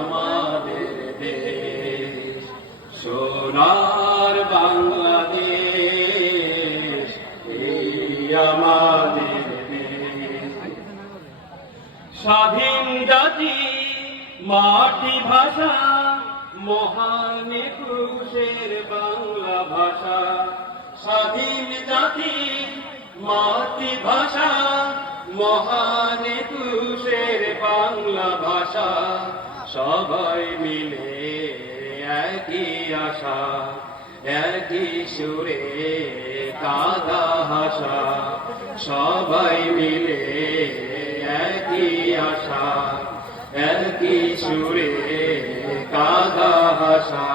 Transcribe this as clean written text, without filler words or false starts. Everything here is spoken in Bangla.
আমাদের দেশ, সোনার বাংলাদেশ, এই আমাদের দেশ। স্বাধীন জাতি, মাটি ভাষা, মহান একুশের বাংলা ভাষা। স্বাধীন জাতি, মাতৃভাষা, মহান একুশের বাংলা ভাষা। সবাই মিলে একই আশা, একই সুরে কাঁদা হাসা। সবাই মিলে একই আশা, একই সুরে কাঁদা হাসা।